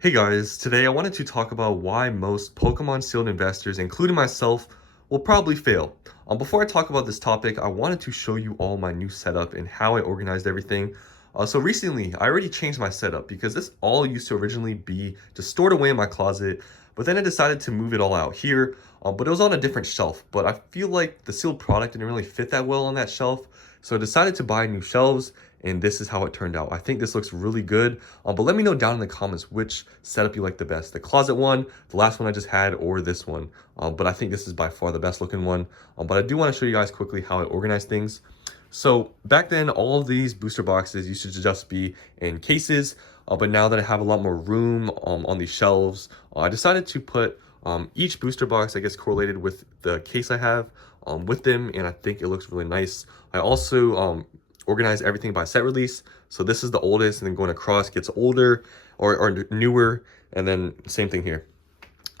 Hey guys, today I wanted to talk about why most Pokemon sealed investors, including myself, will probably fail. Before I talk about this topic, I wanted to show you all my new setup and how I organized everything. So recently, I already changed my setup because this all used to originally be just stored away in my closet, but then I decided to move it all out here, but it was on a different shelf. But I feel like the sealed product didn't really fit that well on that shelf, so I decided to buy new shelves, and this is how it turned out. I think this looks really good. But let me know down in the comments which setup you like the best. The closet one, the last one I just had, or this one. But I think this is by far the best looking one. But I do want to show you guys quickly how I organize things. So back then, all of these booster boxes used to just be in cases. But now that I have a lot more room on these shelves, I decided to put each booster box, I guess, correlated with the case I have with them. And I think it looks really nice. I also organize everything by set release. So this is the oldest, and then going across gets older or newer, and then same thing here.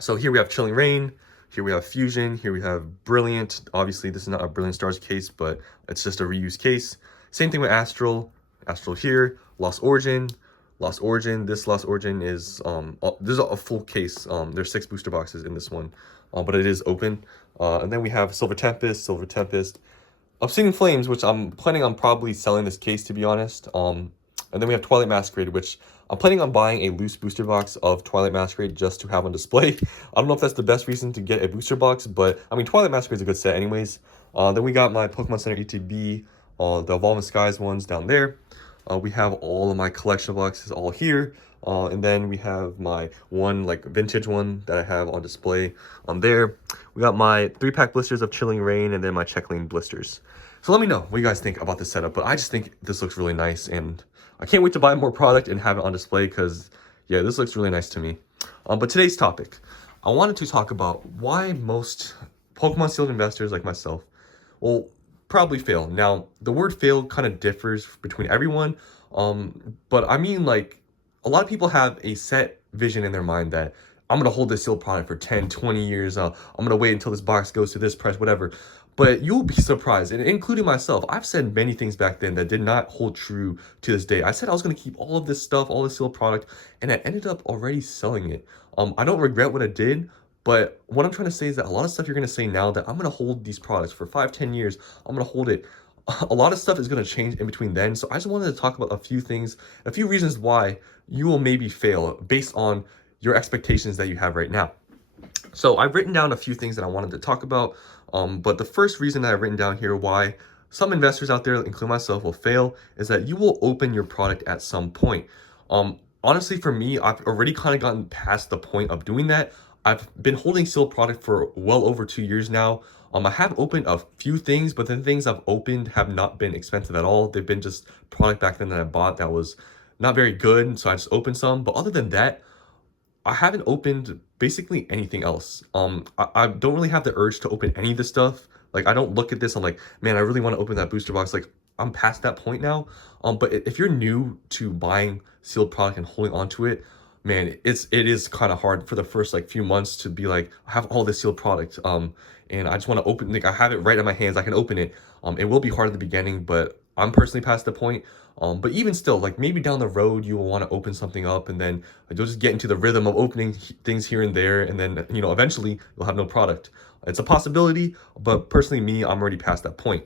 So here we have Chilling Reign, here we have Fusion, here we have Brilliant. Obviously this is not a Brilliant Stars case, but it's just a reused case. Same thing with Astral, Astral here, Lost Origin, Lost Origin. This Lost Origin is this is a full case. There's 6 booster boxes in this one, but it is open. And then we have Silver Tempest, Silver Tempest, Obsidian Flames, which I'm planning on probably selling this case, to be honest. And then we have Twilight Masquerade, which I'm planning on buying a loose booster box of Twilight Masquerade just to have on display. I don't know if that's the best reason to get a booster box, but I mean, Twilight Masquerade is a good set anyways. Then we got my Pokemon Center ETB, the Evolving Skies ones down there. We have all of my collection boxes all here. And then we have my one like vintage one that I have on display on there. We got my 3-pack blisters of Chilling Reign, and then my Check Lane blisters. So let me know what you guys think about this setup, but I just think this looks really nice, and I can't wait to buy more product and have it on display because, yeah, this looks really nice to me. But today's topic, I wanted to talk about why most Pokemon sealed investors like myself will probably fail. Now, the word fail kind of differs between everyone, but I mean, like, a lot of people have a set vision in their mind that I'm going to hold this sealed product for 10, 20 years. I'm going to wait until this box goes to this price, whatever. But you'll be surprised, and including myself, I've said many things back then that did not hold true to this day. I said I was going to keep all of this stuff, all this sealed product, and I ended up already selling it. I don't regret what I did, but what I'm trying to say is that a lot of stuff you're going to say now that I'm going to hold these products for 5, 10 years, I'm going to hold it. A lot of stuff is going to change in between then. So I just wanted to talk about a few things, a few reasons why you will maybe fail based on your expectations that you have right now. So I've written down a few things that I wanted to talk about. But the first reason that I've written down here why some investors out there, including myself, will fail is that you will open your product at some point. Honestly, for me, I've already kind of gotten past the point of doing that. I've been holding sealed product for well over 2 years now. I have opened a few things, but the things I've opened have not been expensive at all. They've been just product back then that I bought that was not very good, so I just opened some. But other than that, I haven't opened basically anything else. I don't really have the urge to open any of this stuff. Like, I don't look at this, I'm like, man, I really want to open that booster box. Like, I'm past that point now. But if you're new to buying sealed product and holding on to it, man, it is kind of hard for the first like few months to be like, I have all this sealed product. And I just want to open, like, I have it right in my hands, I can open it. It will be hard at the beginning, but I'm personally past the point. But even still, like, maybe down the road you will want to open something up, and then you'll just get into the rhythm of opening things here and there, and then, you know, eventually you'll have no product. It's a possibility, but personally me, I'm already past that point.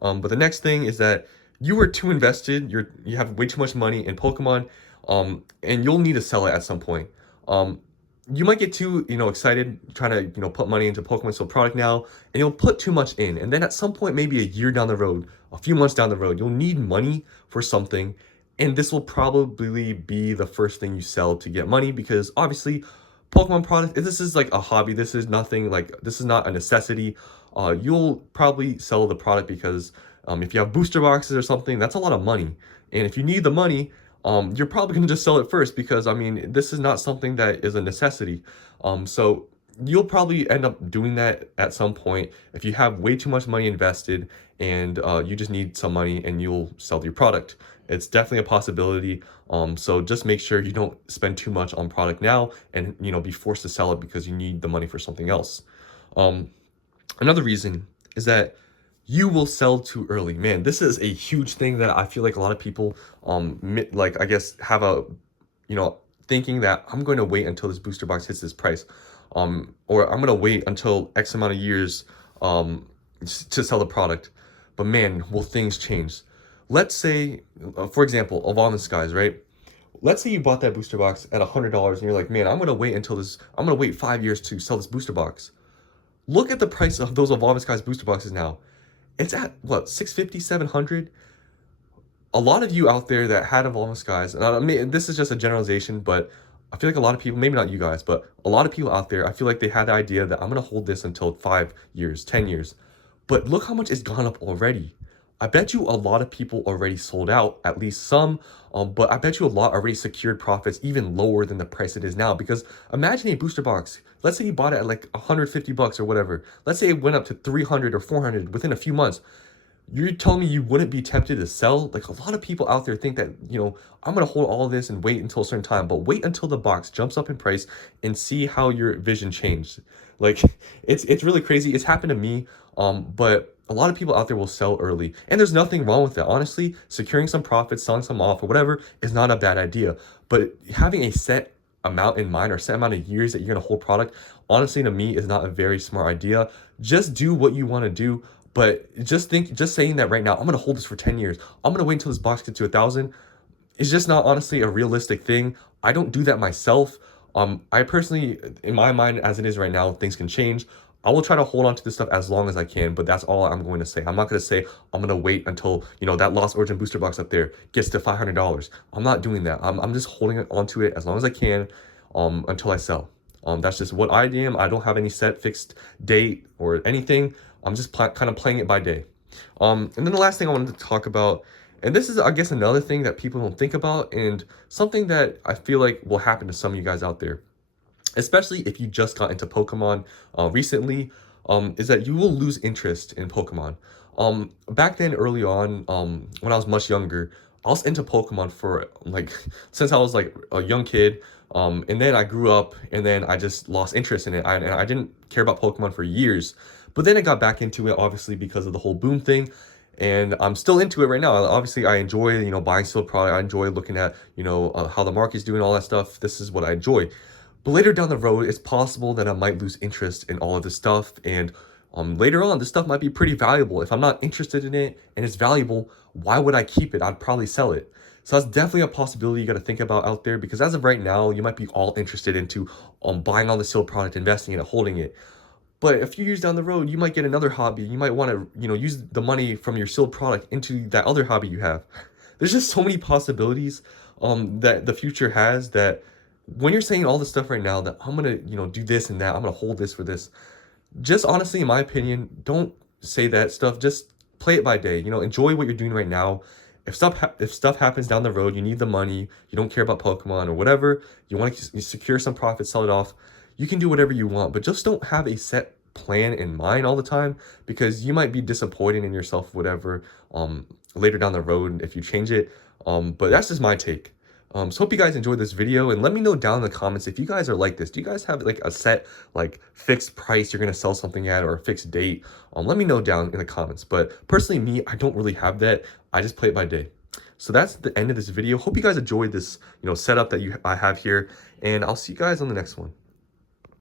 But the next thing is that you are too invested, you have way too much money in Pokemon, and you'll need to sell it at some point. You might get too, you know, excited trying to, you know, put money into Pokemon Soul product now, and you'll put too much in. And then at some point, maybe a year down the road, a few months down the road, you'll need money for something. And this will probably be the first thing you sell to get money, because obviously Pokemon product, this is like a hobby. This is nothing like, this is not a necessity. You'll probably sell the product because if you have booster boxes or something, that's a lot of money. And if you need the money, you're probably going to just sell it first, because I mean, this is not something that is a necessity. So you'll probably end up doing that at some point if you have way too much money invested, and you just need some money, and you'll sell your product. It's definitely a possibility. So just make sure you don't spend too much on product now and, you know, be forced to sell it because you need the money for something else. Another reason is that you will sell too early. Man, this is a huge thing that I feel like a lot of people like, I guess, have a, you know, thinking that I'm going to wait until this booster box hits this price, or I'm going to wait until X amount of years to sell the product. But man, will things change? Let's say, for example, Evolve in Skies, right? Let's say you bought that booster box at $100 and you're like, man, I'm gonna wait 5 years to sell this booster box. Look at the price of those Evolve in Skies booster boxes now. It's at what, 650, 700? A lot of you out there that had Evolve Skies, and I mean, this is just a generalization, but I feel like a lot of people, maybe not you guys, but a lot of people out there, I feel like they had the idea that I'm going to hold this until 5 years, 10 years. But look how much it's gone up already. I bet you a lot of people already sold out, at least some, but I bet you a lot already secured profits even lower than the price it is now. Because imagine a booster box. Let's say you bought it at like 150 bucks or whatever. Let's say it went up to 300 or 400 within a few months. You're telling me you wouldn't be tempted to sell? Like, a lot of people out there think that, I'm going to hold all this and wait until a certain time, but wait until the box jumps up in price and see how your vision changed. Like, it's really crazy. It's happened to me, but a lot of people out there will sell early, and there's nothing wrong with that. Honestly, securing some profits, selling some off or whatever is not a bad idea, but having a set amount in mind or set amount of years that you're going to hold product, honestly, to me, is not a very smart idea. Just do what you want to do. But just saying that right now, I'm going to hold this for 10 years. I'm going to wait until this box gets to 1,000. It's just not honestly a realistic thing. I don't do that myself. I personally, in my mind, as it is right now, things can change. I will try to hold on to this stuff as long as I can, but that's all I'm going to say. I'm not going to say I'm going to wait until, that Lost Origin booster box up there gets to $500. I'm not doing that. I'm just holding onto it as long as I can, until I sell. That's just what I am. I don't have any set fixed date or anything. I'm just kind of playing it by day. And then the last thing I wanted to talk about, and this is, I guess, another thing that people don't think about, and something that I feel like will happen to some of you guys out there, especially if you just got into Pokemon recently, is that you will lose interest in Pokemon. Back then, early on, when I was much younger, I was into Pokemon for like since I was like a young kid. And then I grew up, and then I just lost interest in it. And I didn't care about Pokemon for years. But then I got back into it, obviously, because of the whole boom thing. And I'm still into it right now. Obviously, I enjoy, buying sealed product. I enjoy looking at, how the market's doing, all that stuff. This is what I enjoy. But later down the road, it's possible that I might lose interest in all of this stuff. And later on, this stuff might be pretty valuable. If I'm not interested in it and it's valuable, why would I keep it? I'd probably sell it. So that's definitely a possibility you got to think about out there, because as of right now, you might be all interested into buying all the sealed product, investing in it, holding it. But a few years down the road, you might get another hobby. You might want to, use the money from your sealed product into that other hobby you have. There's just so many possibilities that the future has, that when you're saying all this stuff right now, that I'm going to, do this and that, I'm going to hold this for this. Just honestly, in my opinion, don't say that stuff. Just play it by day. Enjoy what you're doing right now. If stuff happens down the road, you need the money, you don't care about Pokemon or whatever, you want to secure some profit, sell it off, you can do whatever you want, but just don't have a set plan in mind all the time, because you might be disappointed in yourself, whatever, later down the road if you change it. But that's just my take. So hope you guys enjoyed this video, and let me know down in the comments if you guys are like this. Do you guys have like a set, like, fixed price you're gonna sell something at, or a fixed date? Let me know down in the comments. But personally, me, I don't really have that. I just play it by day. So that's the end of this video. Hope you guys enjoyed this, setup that I have here, and I'll see you guys on the next one.